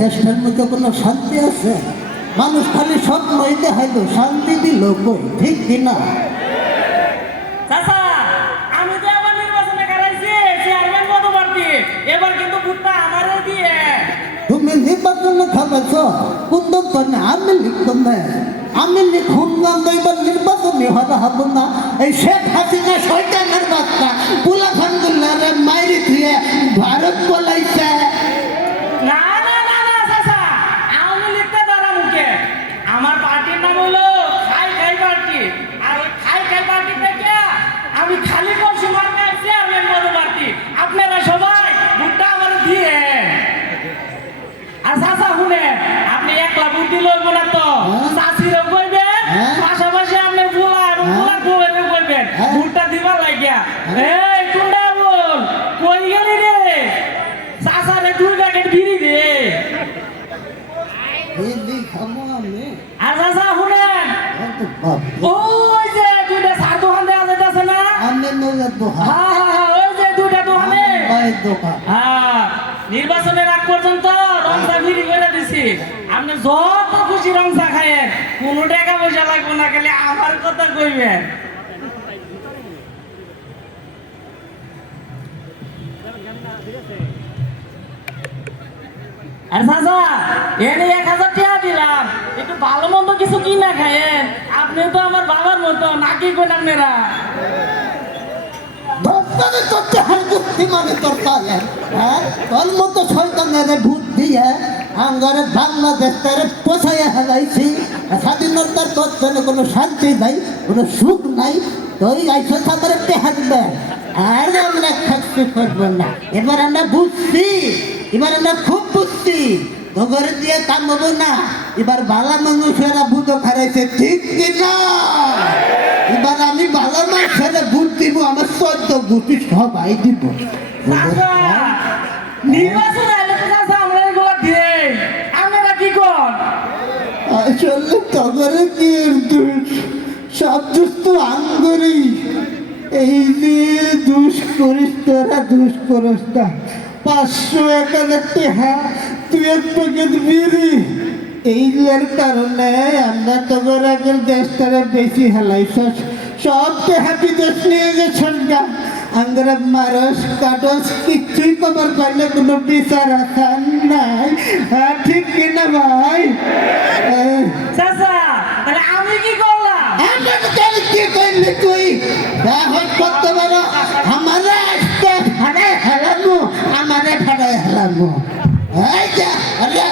দেশটার মধ্যে কোনো শান্তি আছে? মানুষ খালি স্বপ্নই দেখাইলো, শান্তি দিল কই? ঠিক কিনা? চাচা আমি তো এবার নির্বাচনে কারাইছি চেয়ারম্যান পদপ্রার্থী, এবার কিন্তু ভোটটা আমারও দিয়ে। তুমি নির্বাচনে খাবেছ কোন দোকানে? আমি লিখতাম না, আমি লিখুন না, এবার নির্বাচনে হওয়া হবো না। এই শেখ হাসিনা শয়তানের বাচ্চা পুলাখানদুল্লাহ মাইরি দিয়ে ভারত বলাইছে। না না না না চাচা, আমি লিখতে দাঁড়া মুখে। আমার পার্টির নাম হলো খাই খাই পার্টি, আর ওই খাই খাই পার্টি থেকে আমি খালি করছি মার্কায় চেয়ারম্যান পদপ্রার্থী। আপনারা সবাই ভোটটা আমার দিয়ে। আর চাচা শুনেন, আপনি একলা ভোট দিলে হইব না তো, চাষিরও কইবেন, পাশাপাশি আপনি বুলা এবং বুলার বউয়েরও কইবেন ভোটটা দিবার লাগিয়া। এই কোনটা বল কই গেলি রে? চাচারে 2 প্যাকেট বিড়ি দে। খাবো আমি। আর চাচা শুনেন, ওই যে 2টা সার দোকান দেওয়া যাইতেছে না? আমি নজর দোকান। হ্যাঁ হ্যাঁ হ্যাঁ, ওই যে 2টা দোকানে। দোকান। হ্যাঁ, নির্বাচনের আগ পর্যন্ত রংচা বিড়ি করে দিছি। আপনি যত খুশি রংচা খায়েন, কোনো টাকা পয়সা লাগবে না, খালি আমার কথা কইবেন। আর চাচা এনে 1000 টাকা দিলাম, একটু ভালো মন্দ কিছু কিনা খায়েন। আপনি তো আমার বাবার মতো, নাকি কোন আপনারা? ভক্তদের করতে হয় যুক্তি মানে তোর পালে, হ্যাঁ? তোর মতো শয়তানের ভূত দিয়ে আঙ্গারে বাংলাদেশ তারে পোষাইয়া হেলাইছি। স্বাধীনতার তৎক্ষণে কোনো শান্তি নাই, কোনো সুখ নাই। তুই আইসো আমার হাঁটবে, আর আমরা খাচ্ছি করবো না। এবার আমরা বুঝছি, এবার আমরা খুব বুঝছি গোবর দিয়ে কাম হবো না। এবার ভালো মানুষেরা বুধো খারাইছে, ঠিক কিনা? এবার আমি ভালো মানুষের ভোট দিব, আমার 14 গুটি সবাই দিব। চাচা, নির্বাচন আইলে তো চাচা আমরা এগুলো দেই, আপনারা কি কর? আসলে তগরে কি দোষ? সব দোষ তো আঙ্গুরি। এই যে দুষ করিস, তোরা দুষ করিস না। 500 একাধারটি হ্যাঁ, তুই এক প্যাকেট বিড়ি, এইগুলোর কারণে আমরা তগর আগের দেশটারে বেশি হেলাইছ। সবকে হ্যাপি দেশ নিয়ে গেছেন গা। আমরা মারস কাটস কিচ্ছুই কবর পাইলে কোনো বিচার আসান নাই। হ্যাঁ ঠিক কিনা ভাই? চাচা তাহলে আমি কি করলাম? কি করলি তুই? এখন করতে পারো আমারে আজকে ভাড়ায় হেলানো, আমারে ভাড়ায় হেলানো। এই যা, আরে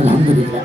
আলহামদুলিল্লাহ।